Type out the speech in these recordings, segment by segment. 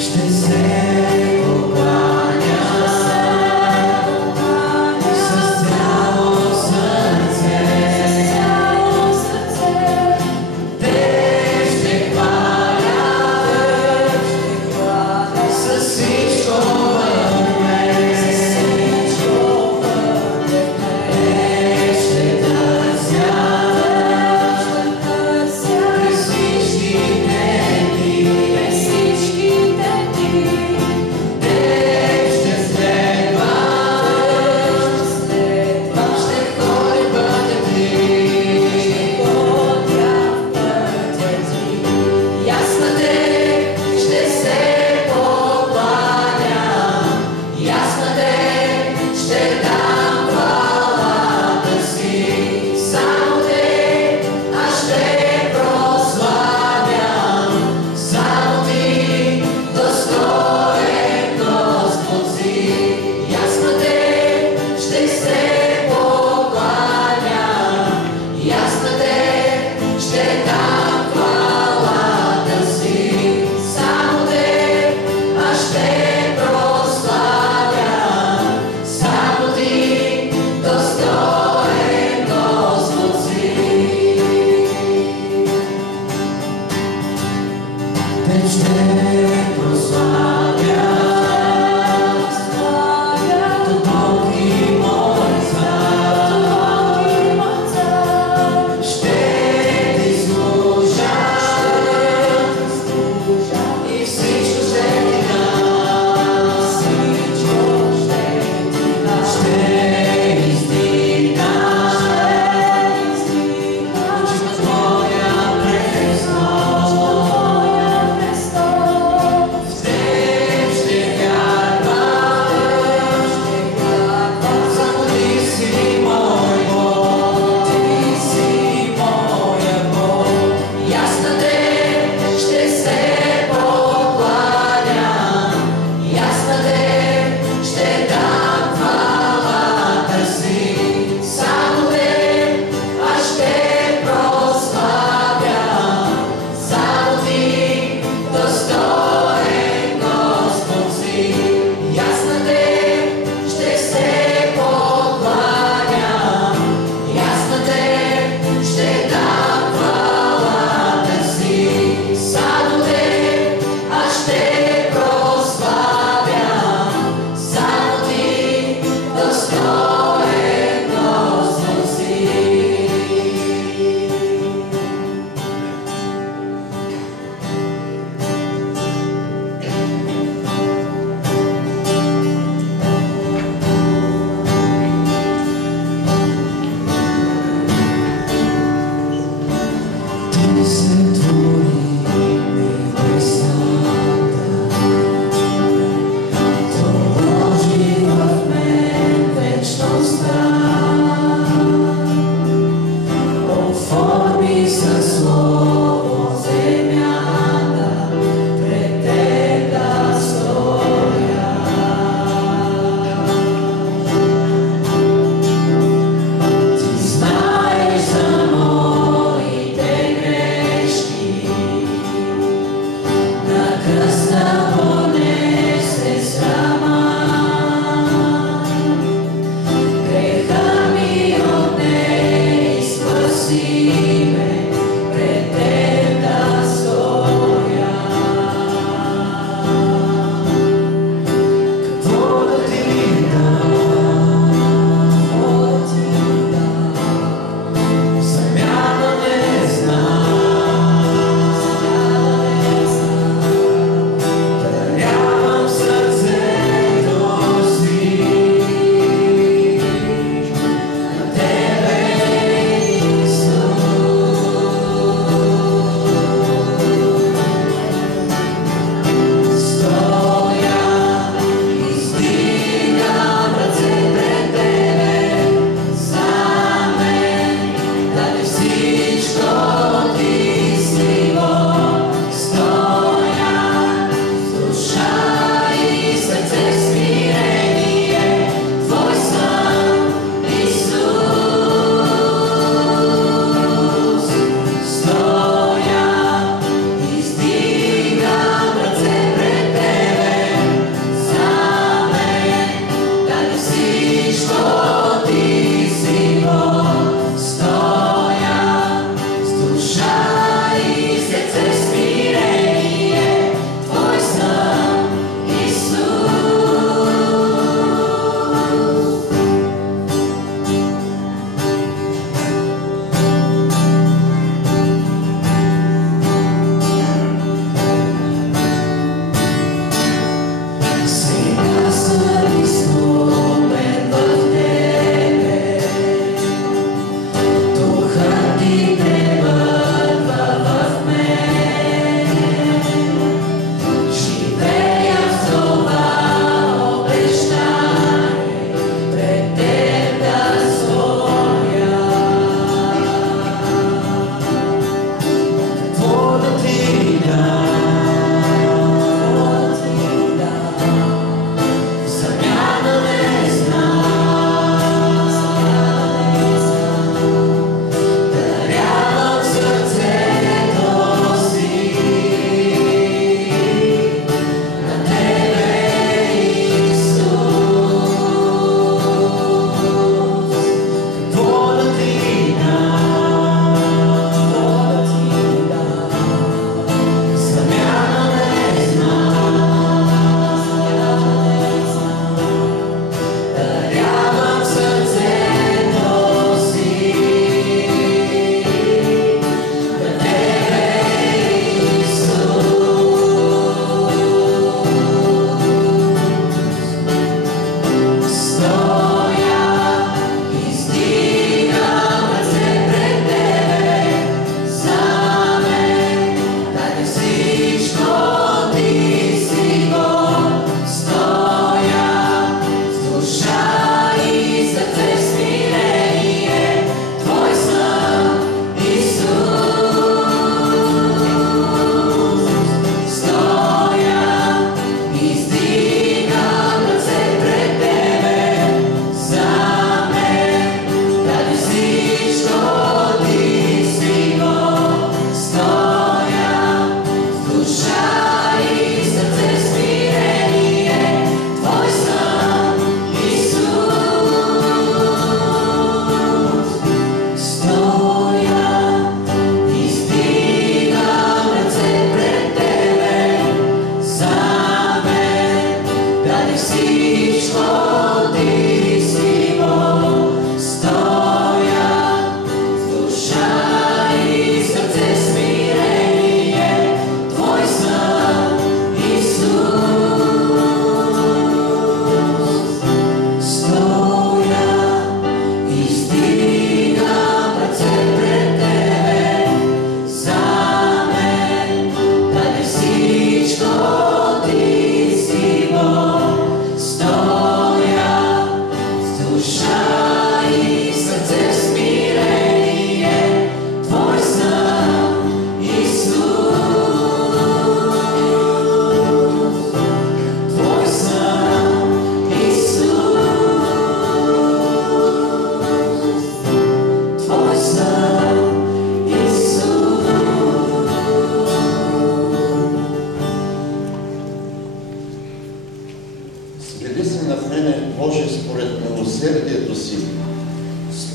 Ще се покланя.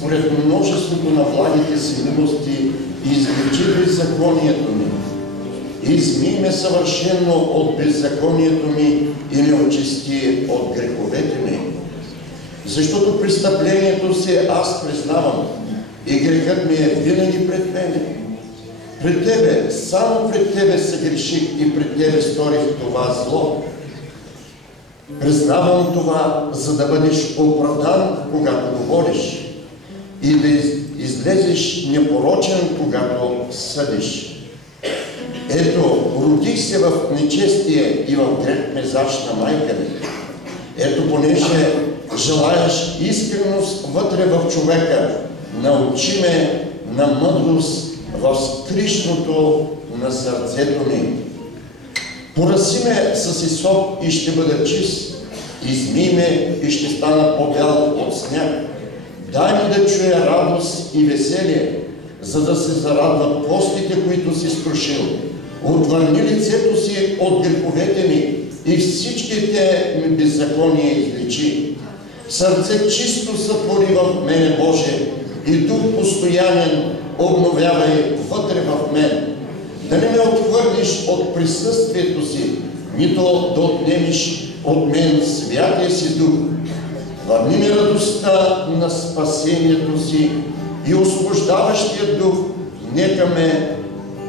според множеството на благите си милости, излечи беззаконието ми. Измий ме съвършено от беззаконието ми и ме очисти от греховете ми. Защото престъплението си аз признавам и грехът ми е винаги пред мене. Пред Тебе, само пред Тебе съгреших и пред Тебе сторих това зло. Признавам това, за да бъдеш оправдан, когато говориш, и да излезеш непорочен, когато съдиш. Ето, родих се в нечестие и в грех ме зачна майка ми. Ето, понеже желаеш искреност вътре в човека, научи ме на мъдрост в скришното на сърцето ми. Пораси ме с исоп и ще бъда чист, измий ме и ще стана по-бял от сняг. Дай ми да чуя радост и веселие, за да се зарадват костите, които си скрушил. Отвърни лицето си от греховете ми и всичките ми беззакония излечи. Сърце чисто сътвори в мене, Боже, и дух постоянен обновявай вътре в мен. Да не ме отхвърлиш от присъствието си, нито да отнемеш от мен святия си дух. Върни ми радостта на спасението си и освобождаващия дух нека ме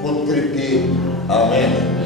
подкрепи. Амен.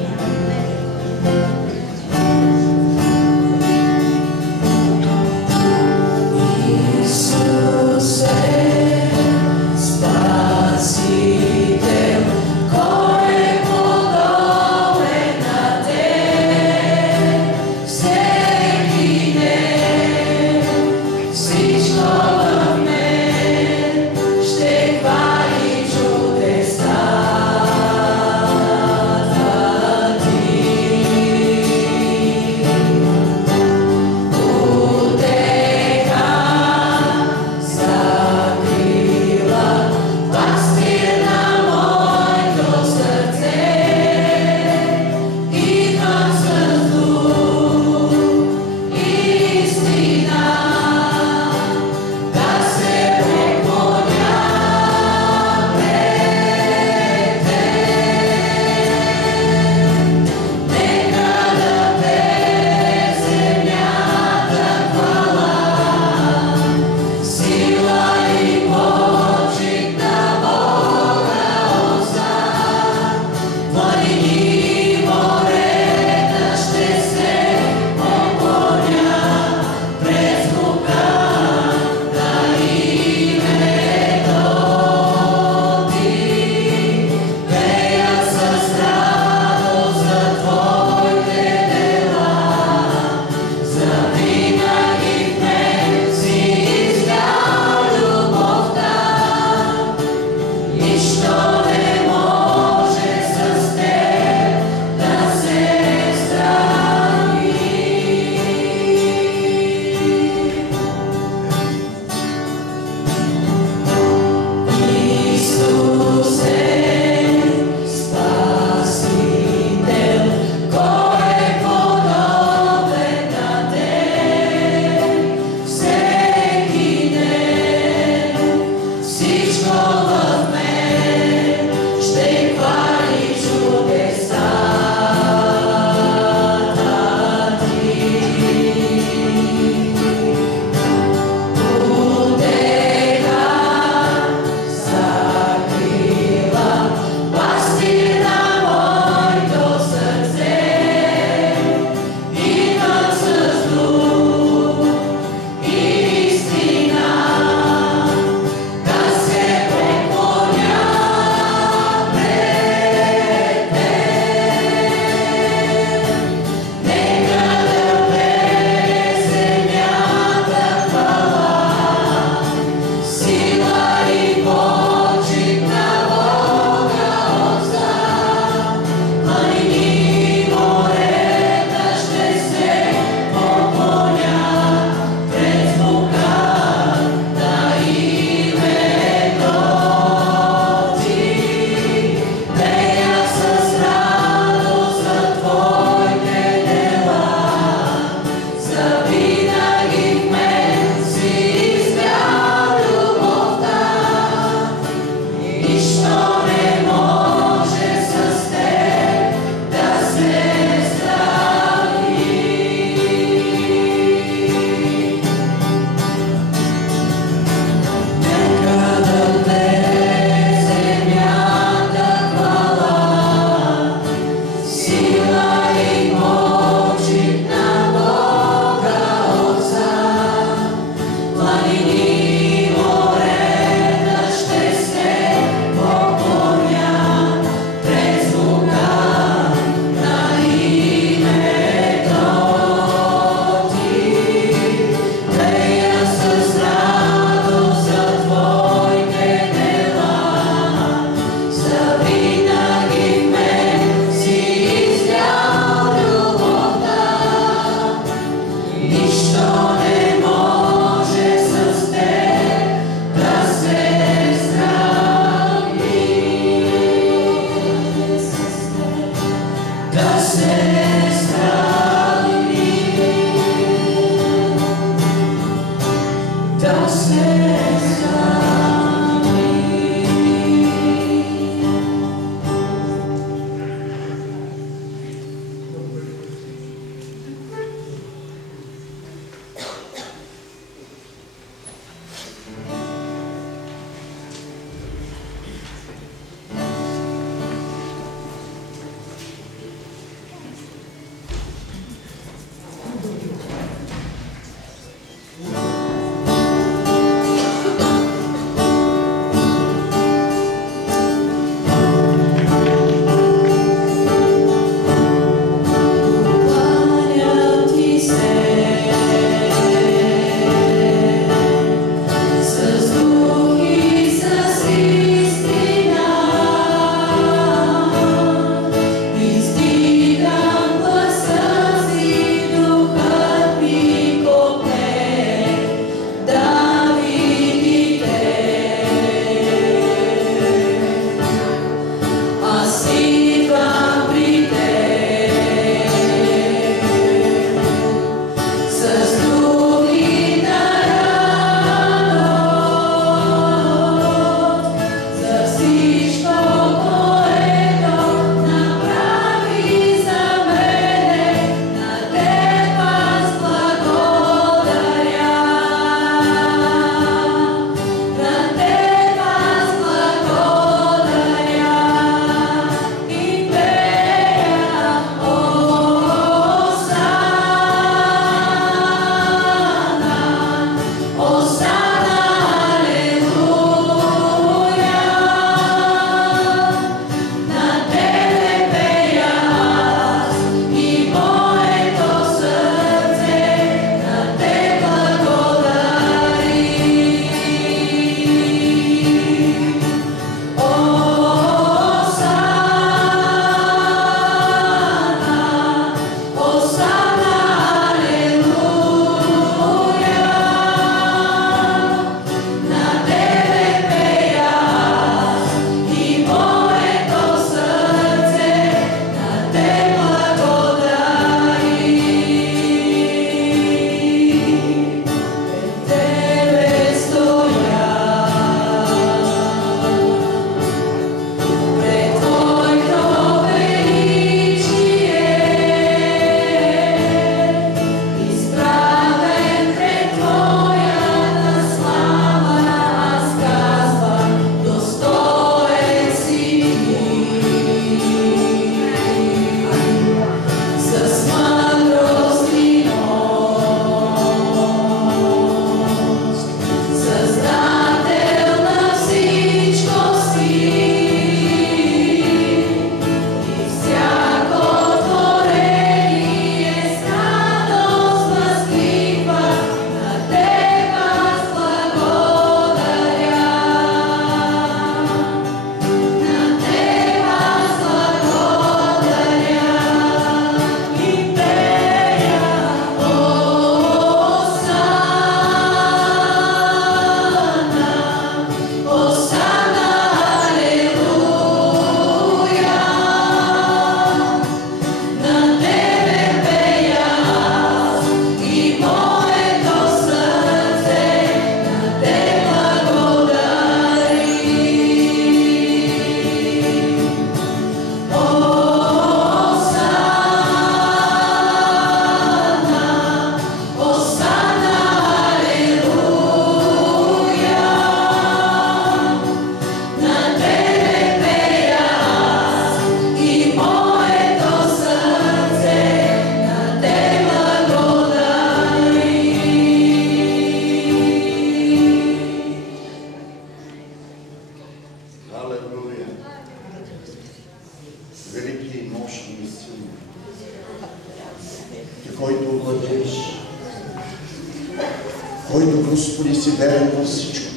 който Господи си верен във всичко.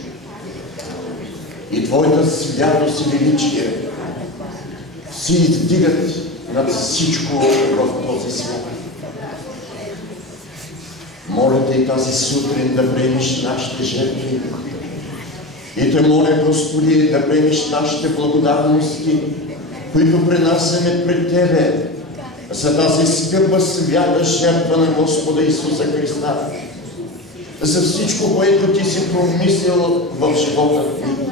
И Твоята святост и величие си издигат над всичко в този свят. Моля Те и тази сутрин да приемеш нашите жертви. И Те моля, Господи, да приемеш нашите благодарности, които принасяме пред Тебе за тази скъпа свята жертва на Господа Исуса Христа, за всичко, което ти си промислил в живота ти.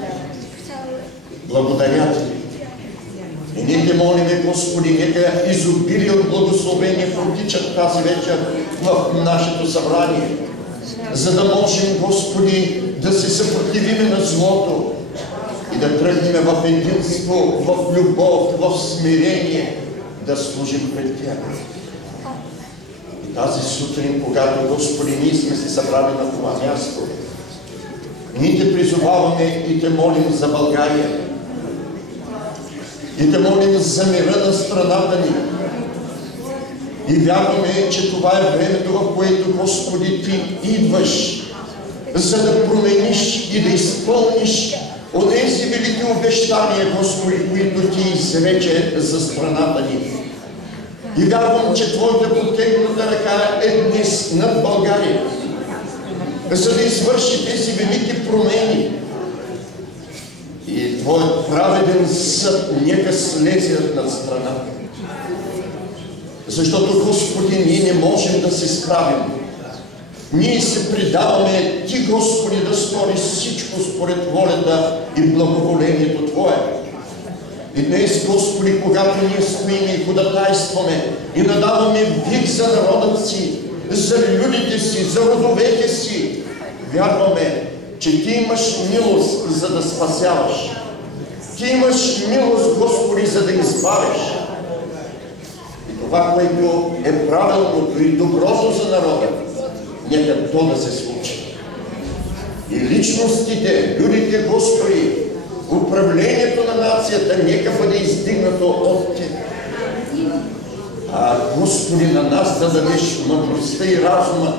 Благодаря ти. И ние те молиме, Господи, нека изобилие от благословение протичат тази вечер в нашето събрание, за да можем, Господи, да се съпротивиме на злото и да тръгнем в единство, в любов, в смирение, да служим пред Теб. И тази сутрин, когато, Господи, ние сме се събрали на това място, ние Те призоваваме и Те молим за България. И Те молим за мира на страната ни. И вярваме, че това е времето, в което, Господи, Ти идваш, за да промениш и да изпълниш онези велики обещания, Господи, които Ти изрече за страната ни. И вярвам, че Твоята протегната ръка е днес над България, за да извърши тези велики промени. И Твоят праведен съд нека слезе над страната. Защото, Господи, ние не можем да се справим. Ние се предаваме Ти, Господи, да сториш всичко според волята и благоволението Твое. И днес, Господи, когато ние стоим и ходатайстваме и надаваме вик за народът си, за людите си, за родовете си, вярваме, че Ти имаш милост, за да спасяваш. Ти имаш милост, Господи, за да избавиш. И това, което е правилното и доброто за народа, нека то да се случи. И личностите, людите, Господи, управлението на нацията, нека бъде издигнато от Теб. А, Господи, на нас да дадеш мъдростта и разума,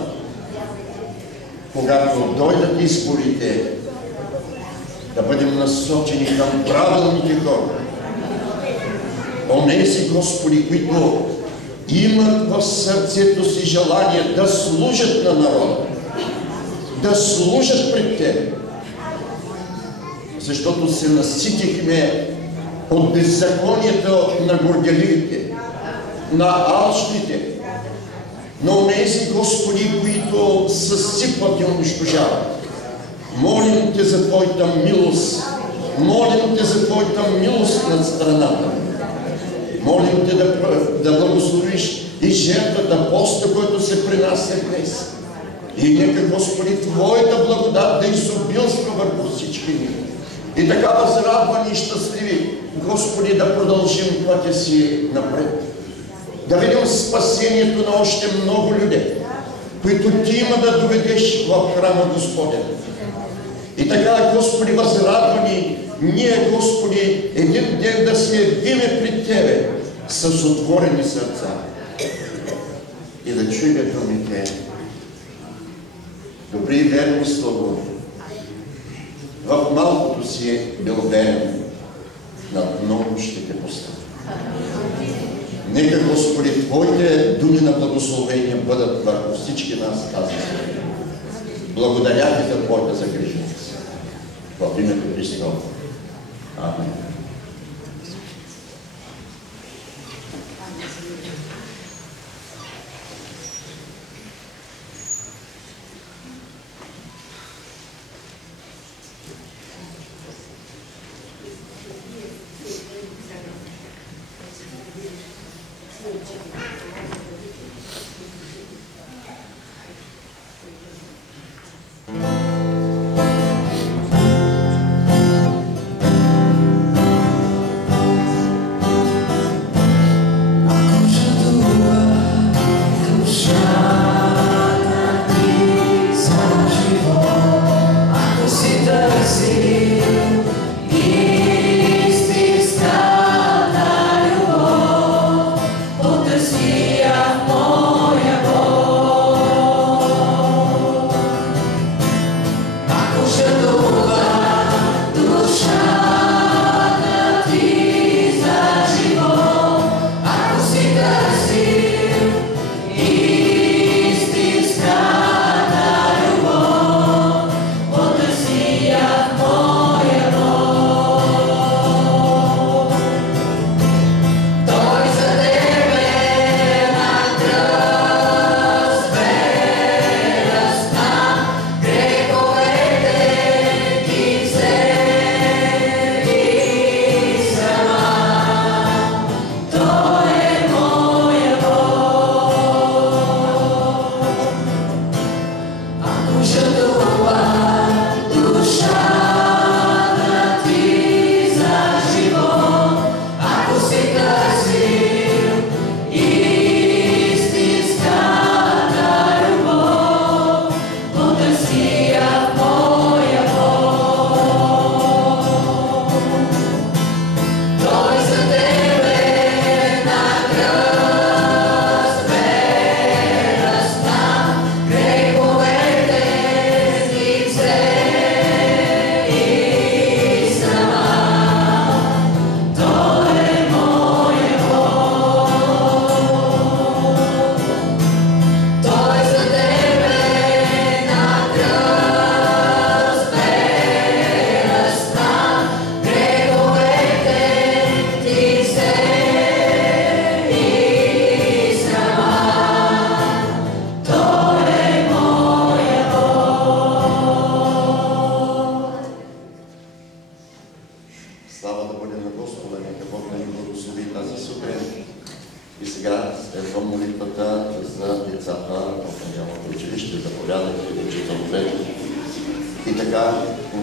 когато дойдат изборите, да бъдем насочени към правилните хора. Онези, Господи, които имат в сърцето си желание да служат на народа, да служат пред Теб, защото се наситихме от беззаконието на горделивите, на алчните, на онези, Господи, които съсипват и унищожават. Молим Те за Твоята милост, молим Те за Твоята милост над страната. Молим Те да благословиш и жертвата, поста, който се принася днес. И нека, Господи, Твоята благодат да изобилства върху всички ни. И така възрадвани и щастливи, Господи, да продължим пътя си напред. Да видим спасението на още много люди, които Ти има да доведеш в храма Господен. И така, Господи, възрадвани, ние, Господи, един ден да се явиме пред Тебе с отворени сърца и да чуем думите. Добри и верни слуго, в малкото си бил верен, над много ще те поставя. Нека, Господи, Твоите думи на благословение бъдат върху всички нас тази сутрин. Благодаря Ти за Твоята загриженост. В името Христово. Амин. сега следва молитвата за децата в неделното училище. Заповядайте, учителите. И така,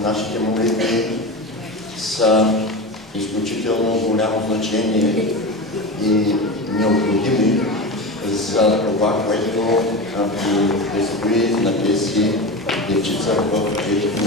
нашите молитви са изключително голямо значение и необходими за това, което предстои на тези дечица в училище.